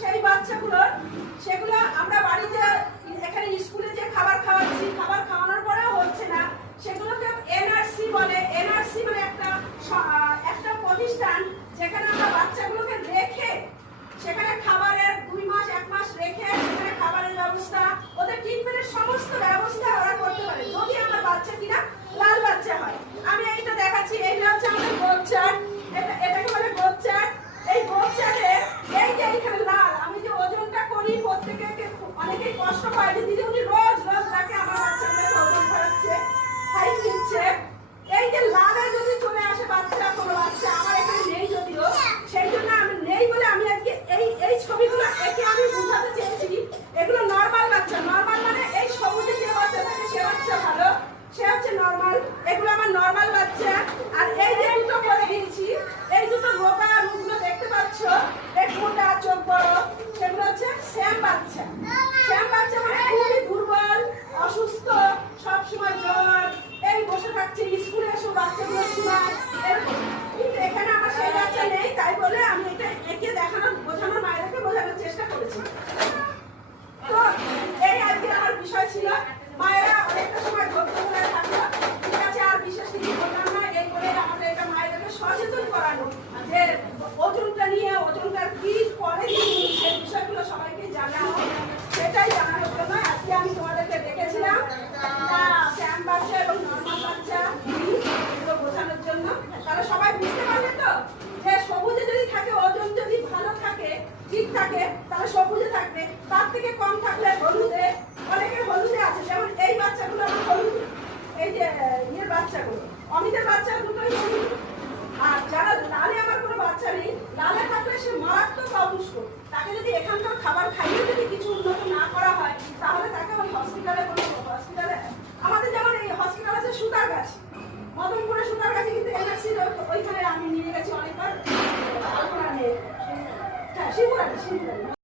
সেই বাচ্চাগুলোর সেগুলো আমরা বাড়িতে এখানে স্কুলে যে খাবার খাওয়াচ্ছি, খাবার খাওয়ানোর পরেও হচ্ছে না, সেগুলোকে এনআরসি বলে। এনআরসি মানে একটা প্রতিষ্ঠান যেখানে আমরা বাচ্চাগুলোকে রেখে সেখানে খাবারের 2 মাস 1 মাস রেখে সেখানে খাবারের ব্যবস্থা, ওদের ট্রিটমেন্টের সমস্ত ব্যবস্থা ওরা করতে পারে যদি আমার বাচ্চা কিনা লাল বাচ্চা হয়। আমি এইটা দেখাচ্ছি, এইটা হচ্ছে আমাদের গোদ চার্ট, এটাকে বলে গোদ চার্ট। এই গোদ চার্টে এই যে এইখানে লাল, আমি যে ওজনটা করি প্রত্যেকে অনেকেই কষ্ট পায় যে দিদি উনি রোজ রোজ ডাকে আমার বাচ্চাদের ওজন করাচ্ছে, হাইট দিচ্ছে। এই যে লালে যদি চলে আসে বাচ্চা, কোনো বাচ্চা আমার এখানে নেই যদিও, সেই জন্য আমি নেই বলে আমি আজকে এই ছবিগুলো একে আমি বোঝাতে চেয়েছি এগুলো নর্মাল বাচ্চা। নর্মাল মানে এই সবুজে যে বাচ্চা থাকে সে বাচ্চা ভালো, সে হচ্ছে নর্মাল। এগুলো আমার নর্মাল বাচ্চা। আর এই যে দুটো করে দিয়েছি, এই দুটো রোগা রূপগুলো দেখতে পাচ্ছ, এই মোটা চোখ বড়, সেগুলো হচ্ছে শ্যাম বাচ্চা। শ্যাম বাচ্চা মানে খুবই দুর্বল, অসুস্থ, সবসময় জ্বর, এই বসে থাকছে, স্কুলে এসে বাচ্চাগুলো শোনায় এরকম। কিন্তু এখানে আমার সেই বাচ্চা নেই, তাই বলে আমি এটা একে দেখানোর বোঝানোর মায়েরাকে বোঝানোর চেষ্টা করেছি। তো এই আজকে আমার বিষয় ছিল। মায়েরা অনেকটা সময় ধৈর্য ধরে থাকলো, ঠিক আছে, আর বিশেষ কিছু বললাম না। এই বলে আমাদের এটা মায়েদেরকে সচেতন করানো যে ওজনটা নিয়ে, ওজনটার কি করে সেই বিষয়গুলো সবাইকে জানানো, সেটাই জানানোর জন্য আজকে আমি তোমাদেরকে ডেকেছিলাম। শ্যাম বাচ্চা এবং নর্মাল বাচ্চা এগুলো বোঝানোর জন্য। তারা সবাই বুঝতে পারবে তো যে সবুজে যদি থাকে, ওজন যদি ভালো থাকে, ঠিক থাকে, তাহলে সবুজে থাকবে। তার থেকে কম থাকলে হলুদে, অনেকের হলুদে আছে, যেমন এই বাচ্চাগুলো আমার হলুদে, এই যে ইয়ের বাচ্চাগুলো, অমিতের বাচ্চাগুলোই হলুদ। আর যারা লালে আমার কোনো বাচ্চা নেই, লালে থাকলে সে মারাত্মক অপুষ্ট। তাকে যদি এখানকার খাবার খাইয়ে যদি কিছু উন্নত না করা হয়, তাহলে তাকে ওই হসপিটালে আমাদের যেমন এই হসপিটাল আছে সুতারগাছি, মদনপুরে সুতারগাছি, কিন্তু এনআরসির ওইখানে আমি নিয়ে গেছি অনেকবার। হ্যাঁ, শিবপুরানি।